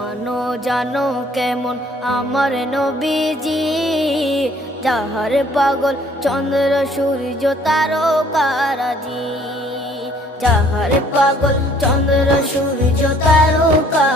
মানো জানো কেমন আমার নবীজি, যাহার পাগল চন্দ্র সূর্য তারকারাজি, যাহার পাগল চন্দ্র সূর্য তারকা